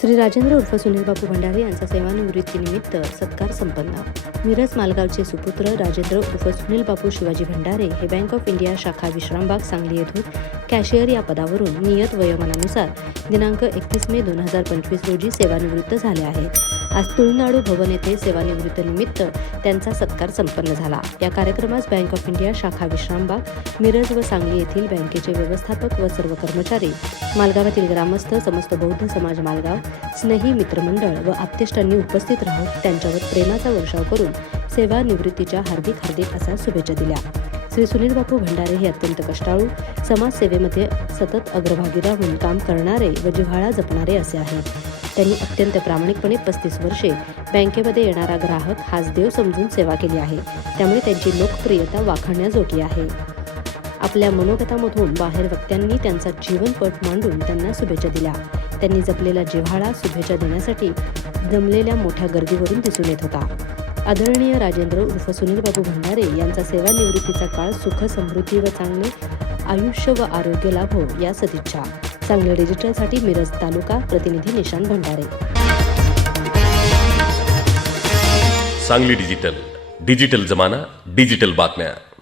श्री राजेंद्र उर्फ सुनील बापू भंडारे यांचा सेवानिवृत्तीनिमित्त सत्कार संपन्न. मिरज मालगावचे सुपुत्र राजेंद्र उर्फ सुनील बापू शिवाजी भंडारे हे बँक ऑफ इंडिया शाखा विश्रामबाग सांगली येथून कॅशियर या पदावरून नियत वयोमानानुसार दिनांक एकतीस मे दोन हजार पंचवीस रोजी सेवानिवृत्त झाले आहेत. आज तुळनाडू भवन येथे सेवानिवृत्तीनिमित्त त्यांचा सत्कार संपन्न झाला. या कार्यक्रमास बँक ऑफ इंडिया शाखा विश्रामबाग मिरज व सांगली येथील बँकेचे व्यवस्थापक व सर्व कर्मचारी मालगावातील ग्रामस्थ समस्त बौद्ध समाज मालगाव स्नेही मित्रमंडळ व आप्तेष्टांनी उपस्थित राहून त्यांच्यावर प्रेमाचा वर्षाव करून सेवानिवृत्तीच्या हार्दिक हार्दिक असा शुभेच्छा दिल्या. श्री सुनील बापू भंडारे हे अत्यंत कष्टाळू समाजसेवेमध्ये सतत अग्रभागी राहून काम करणारे व जिव्हाळा जपणारे असे आहेत. त्यांनी अत्यंत प्रामाणिकपणे पस्तीस वर्षे बँकेमध्ये येणारा ग्राहक हाच देव समजून सेवा केली आहे. त्यामुळे त्यांची लोकप्रियता वाखाणण्याजोगी आहे. आपल्या मनोगतामधून बाहेर वक्त्यांनी त्यांचा जीवनपट मांडून त्यांना शुभेच्छा दिल्या. त्यांनी जपलेला जिव्हाळा शुभेच्छा देण्यासाठी जमलेल्या मोठ्या गर्दीवरून दिसून येत होता. आदरणीय राजेंद्र उर्फ सुनीलबाबू भंडारे यांचा सेवानिवृत्तीचा काळ सुख समृद्धी व चांगले आयुष्य व आरोग्य लाभो या सदिच्छा. चांगले डिजिटलसाठी मिरज तालुका प्रतिनिधी निशान भंडारे. सांगली डिजिटल डिजिटल जमाना डिजिटल बातम्या.